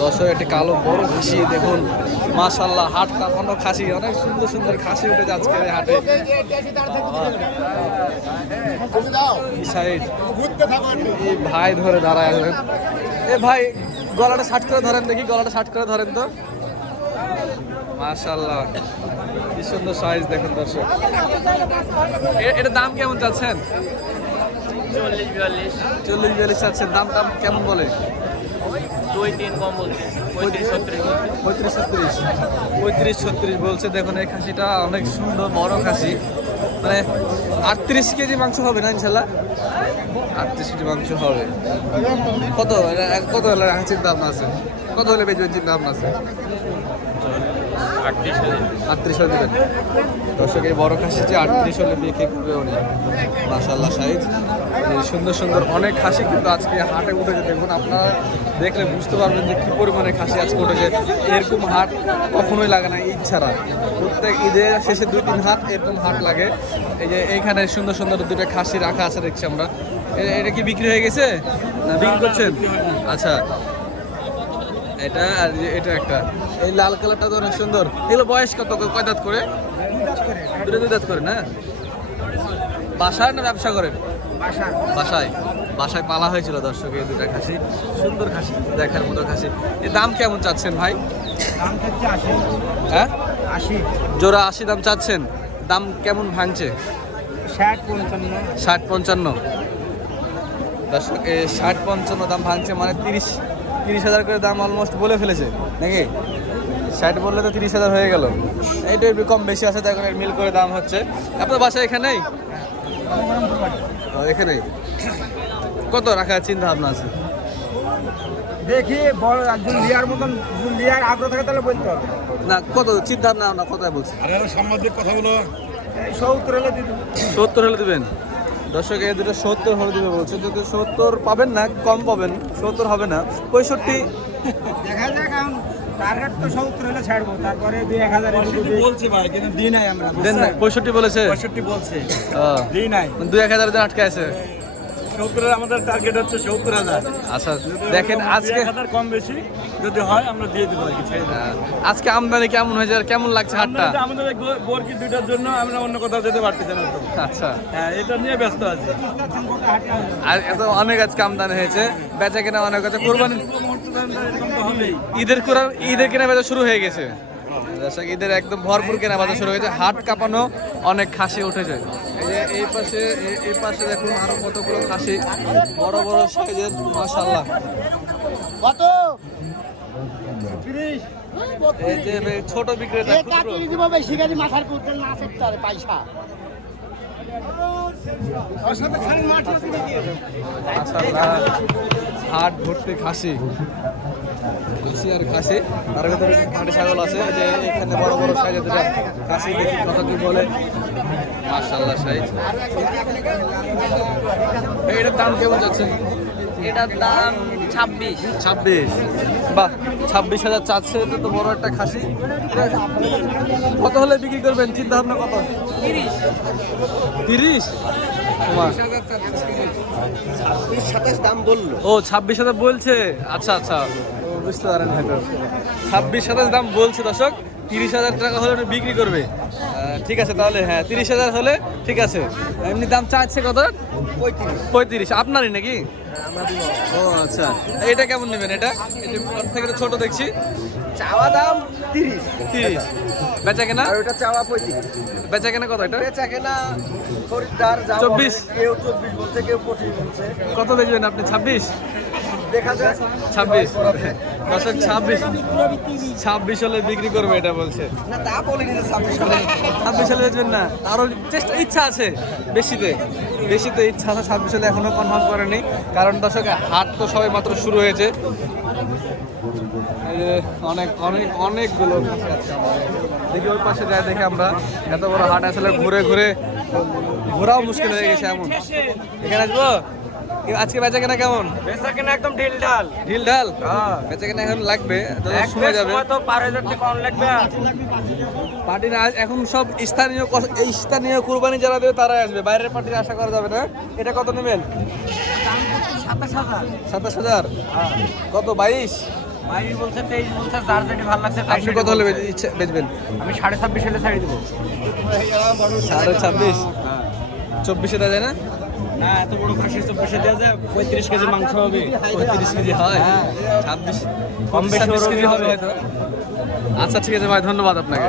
দর্শক একটি কালো বড় খাসি দেখুন। মাশাল্লাহ হাট কাঁপানো খাসি অনেক সুন্দর সুন্দর খাসি উঠে যাচ্ছে এই হাটে। এই এই ভাই ধরে দাঁড়ায় আছেন। এ ভাই গলাটা শার্ট করে ধরেন দেখি গলাটা শার্ট করে ধরেন তো। মাশাল্লাহ কি সুন্দর সাইজ দেখুন দর্শক। এ- এটার দাম কেমন চাচ্ছেন? চল্লিশ বিয়াল্লিশ। চল্লিশ বিয়াল্লিশ চাচ্ছেন দাম দাম কেমন বলে? পঁয়ত্রিশ, ছত্রিশ বলছে। দেখুন, এই খাসিটা অনেক সুন্দর বড় খাসি। মানে আটত্রিশ কেজি মাংস হবে না, ইনশাল্লাহ? আটত্রিশ কেজি মাংস হবে। কত? কত হলে রাখার দাম আছে? কত হলে বেচবেন চিন্তা ভাবনা আছে? আটত্রিশ হলে দেবেন দর্শক, এই বড় খাসিটি আটত্রিশ হলে বিক্রি করবে উনি। মাসাল্লাহ সাইজ সুন্দর সুন্দর অনেক খাসি কিন্তু আজকে হাটে উঠেছে। দেখুন, আপনারা দেখলে বুঝতে পারবেন যে কী পরিমাণে খাসি আজকে উঠেছে। এরকম হাট কখনোই লাগে না, ঈদ ছাড়া। প্রত্যেক ঈদের শেষে দুই, তিন হাট এরকম হাট লাগে। এই যে এইখানে সুন্দর সুন্দর দুটো খাসি রাখা আছে, দেখছি আমরা। এটা কি বিক্রি হয়ে গেছে? না, বিক্রি করছেন? আচ্ছা এটা আর এটা একটা। এই লাল কালারটা তো অনেক সুন্দর। এগুলো বয়স কত কয় দাঁত করে? দুটো দুই দাঁত করে না? বাসায় না ব্যবসা করেন? বাসায়। বাসায় পালা হয়েছিল দর্শক এই দুটা খাসি। সুন্দর খাসি দেখার মতো খাসি। এর দাম কেমন চাচ্ছেন ভাই? দাম আশি। হ্যাঁ? আশি। জোড়া আশি দাম চাচ্ছেন। দাম কেমন ভাঙছে? ষাট পঞ্চান্ন। ষাট পঞ্চান্ন। দর্শক ষাট পঞ্চান্ন দাম ভাঙছে মানে তিরিশ তিরিশ হাজার করে দাম অলমোস্ট বলে ফেলেছে নাকি? ষাট বললে তো তিরিশ হাজার হয়ে গেল। এইটা একটু কম বেশি আছে তো এখন মিল করে দাম হচ্ছে। আপনার বাসা এখানেই এখানেই। কত রাখার চিন্তা ভাবনা আছে? দেখি বড় একজন লিয়ার মতন লিয়ার আগ্রহ থাকে তাহলে বলতে হবে। না কত চিন্তা ভাবনা না কোথায় বলছি। আরে আরে সাংবাদিক কথাগুলো। এই সত্তর হলে দিতে সত্তর হলে দেবেন? দর্শক এই দুটো সত্তর হলে দিবে বলছে। যদি সত্তর পাবেন না কম পাবেন। সত্তর হবে না। পঁয়ষট্টি। দেখা যাক এখন টার্গেট তো সত্তর হলে ছাড়বো। তারপরে দুই এক হাজার বলছি ভাই কিন্তু দিই নাই আমরা দেন না পঁয়ষট্টি বলেছে? পঁয়ষট্টি বলছে। দিই নাই। দুই এক হাজার আটকে আছে। সত্তরের আমাদের টার্গেট হচ্ছে সত্তর হাজার। আচ্ছা দেখেন আজকে হাজার কম বেশি যদি হয় আমরা দিয়ে দেবো আর কি ছেড়ে দেবো। আহ, আজকে আমদানি কেমন হয়েছে আর কেমন লাগছে হাটটা? আমরা আমাদের এই দুইটার জন্য আমরা অন্য কোথাও যেতে পারতেছি না আচ্ছা। হ্যাঁ এটা নিয়ে ব্যস্ত আছি। আর এত অনেক আজকে আমদানি হয়েছে বেচা কেনা অনেক আছে কোরবানি ঈদের কোরআন ঈদের কেনা বেচা শুরু হয়ে গেছে। ঈদের একদম ভরপুর কেনা বেচা শুরু হয়েছে হাট কাঁপানো অনেক খাসি উঠেছে। এই পাশে এই- পাশে দেখুন আরও কতগুলো খাসি বড় বড় সাইজের মাশাল্লাহ কত? এই যে ছোট বিক্রেতা মাথার না পয়সা। হাট ভর্তি খাসি। আর খাসি। তার ভিতরে খাঁটি ছাগল আছে এই যে এখানে বড় বড় সাইজের দুটো খাসি দেখি কত কি বলে। মাশাআল্লাহ সাইজ। এটার দাম কেমন যাচ্ছে? এটার দাম ছাব্বিশ। ছাব্বিশ। বাহ ছাব্বিশ হাজার চারশো এটা তো বড় একটা খাসি। কত হলে বিক্রি করবেন? চিন্তা ভাবনা কত? তিরিশ। তিরিশ? সাতাশ দাম বলল। ও ছাব্বিশ হাজার বলছে? আচ্ছা আচ্ছা। বুঝতে পারেন হয়তো ছাব্বিশ হাজার দাম বলছে দর্শক তিরিশ হাজার টাকা হলে উনি বিক্রি করবে। ঠিক আছে তাহলে হ্যাঁ তিরিশ হাজার হলে ঠিক আছে। এমনি দাম চাচ্ছে কত? পঁয়ত্রিশ। আপনারই নাকি? ও আচ্ছা। এটা কেমন নেবেন এটা? থেকে ছোট দেখছি। চাওয়া দাম তিরিশ। তিরিশ। বেচা কেনা? আর ওটা চাওয়া পঁয়ত্রিশ। বেচা কেনা কত এটা? বেচা কেনা খরিদ্দার চব্বিশ। কেউ চব্বিশ বলছে কেউ পঁচিশ বলছে। কত বেচবেন আপনি? ছাব্বিশ? ছাব্বিশ। দর্শক ছাব্বিশ। ছাব্বিশ হলে বিক্রি করবে এটা বলছে। ছাব্বিশ হলে। বেচবেন না। আরও চেষ্টা ইচ্ছা আছে। বেশিতে। ইচ্ছা আছে ছাব্বিশ এখনও কনফার্ম করেনি। কারণ দর্শক হাট তো সবাই মাত্র শুরু হয়েছে। অনেক অনেক অনেকগুলো দেখি পাশে যায় দেখে আমরা। এত বড় হাট আসলে ঘুরে ঘুরে ঘোরাও মুশকিল হয়ে গেছে এমন। এখানে আসব? আজকে বেচা কেনা কেমন? বেচা কেনা একদম ঢিল ঢাল। ঢিল ঢাল? হ্যাঁ। বেচা কেনা এখন লাগবে সময় যাবে। তো পার হাজার থেকে লাগবে পার্টি না এখন সব স্থানীয় স্থানীয় কুরবানি যারা দেবে তারাই আসবে। বাইরের পার্টির আশা করা যাবে না। এটা কত নেবেন? সাতাশ হাজার। হাজার? কত বাইশ? আপনি কত হলে বেচবেন? আমি সাড়ে ছাব্বিশ হলে ছাড়ি দেবো। সাড়ে ছাব্বিশ? চব্বিশে দেওয়া যায় না? না এত বড় খাসির চব্বিশে দেওয়া যায় পঁয়ত্রিশ কেজি মাংস হবে। পঁয়ত্রিশ কেজি হয়। ছাব্বিশ কম বেশি কেজি হবে। আচ্ছা ঠিক আছে ভাই ধন্যবাদ আপনাকে।